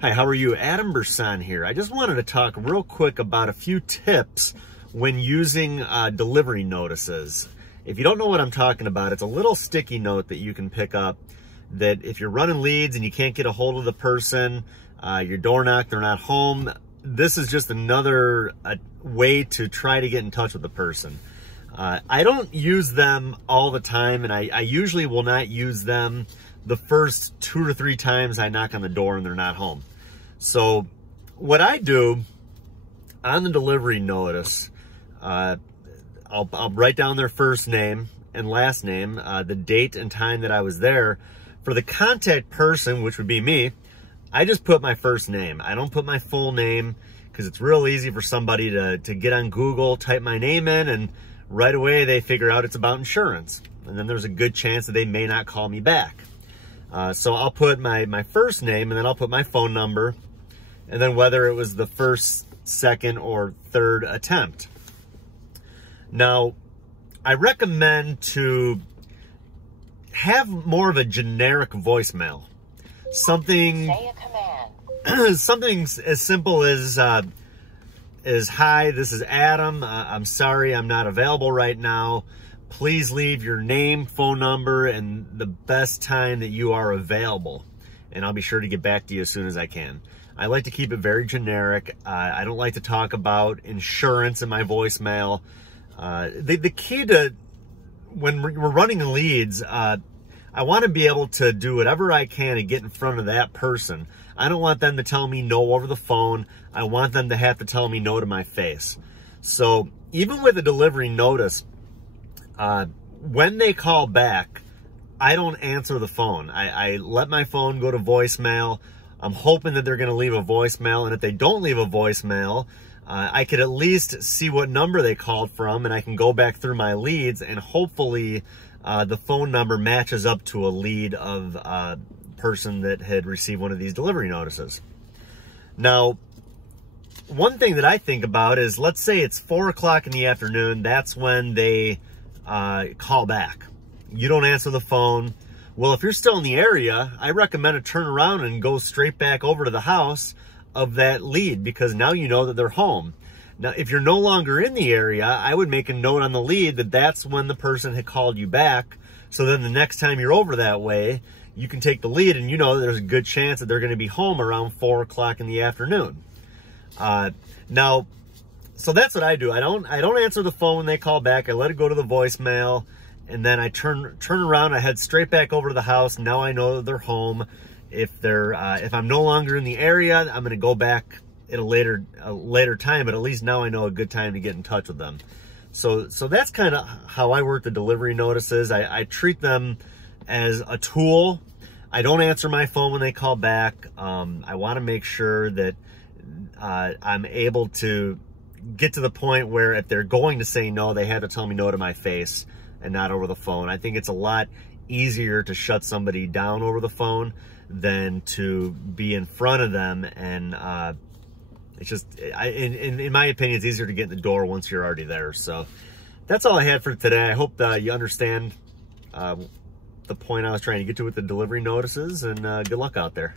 Hi, how are you? Adam Brsan here. I just wanted to talk real quick about a few tips when using delivery notices. If you don't know what I'm talking about, it's a little sticky note that you can pick up that if you're running leads and you can't get a hold of the person, your door knocked, they're not home, this is just another way to try to get in touch with the person. I don't use them all the time, and I usually will not use them the first 2 or 3 times I knock on the door and they're not home. So what I do on the delivery notice, I'll write down their first name and last name, the date and time that I was there. For the contact person, which would be me, I just put my first name. I don't put my full name because it's real easy for somebody to get on Google, type my name in, and right away they figure out it's about insurance. And then there's a good chance that they may not call me back. So I'll put my first name, and then I'll put my phone number, and then whether it was the first, second, or third attempt. Now, I recommend to have more of a generic voicemail. Something, say a command. something as simple as hi, this is Adam. I'm sorry I'm not available right now. Please leave your name, phone number, and the best time that you are available, and I'll be sure to get back to you as soon as I can. I like to keep it very generic. I don't like to talk about insurance in my voicemail. The key to when we're running leads, I want to be able to do whatever I can to get in front of that person. I don't want them to tell me no over the phone. I want them to have to tell me no to my face. So even with a delivery notice, when they call back, I don't answer the phone. I let my phone go to voicemail. I'm hoping that they're going to leave a voicemail, and if they don't leave a voicemail, I could at least see what number they called from, and I can go back through my leads, and hopefully the phone number matches up to a lead of a person that had received one of these delivery notices. Now, one thing that I think about is, let's say it's 4 o'clock in the afternoon. That's when they call back. You don't answer the phone. Well, if you're still in the area, I recommend to turn around and go straight back over to the house of that lead, because now you know that they're home. Now, if you're no longer in the area, I would make a note on the lead that that's when the person had called you back. So then the next time you're over that way, you can take the lead, and you know that there's a good chance that they're going to be home around 4 o'clock in the afternoon. Now, so that's what I do. I don't answer the phone when they call back. I let it go to the voicemail, and then I turn around. I head straight back over to the house. Now I know that they're home. If I'm no longer in the area, I'm going to go back at a later time. But at least now I know a good time to get in touch with them. So that's kind of how I work the delivery notices. I treat them as a tool. I don't answer my phone when they call back. I want to make sure that I'm able to get to the point where if they're going to say no, they have to tell me no to my face and not over the phone. I think it's a lot easier to shut somebody down over the phone than to be in front of them. And it's just, in my opinion, it's easier to get in the door once you're already there. So that's all I had for today. I hope that you understand the point I was trying to get to with the delivery notices, and good luck out there.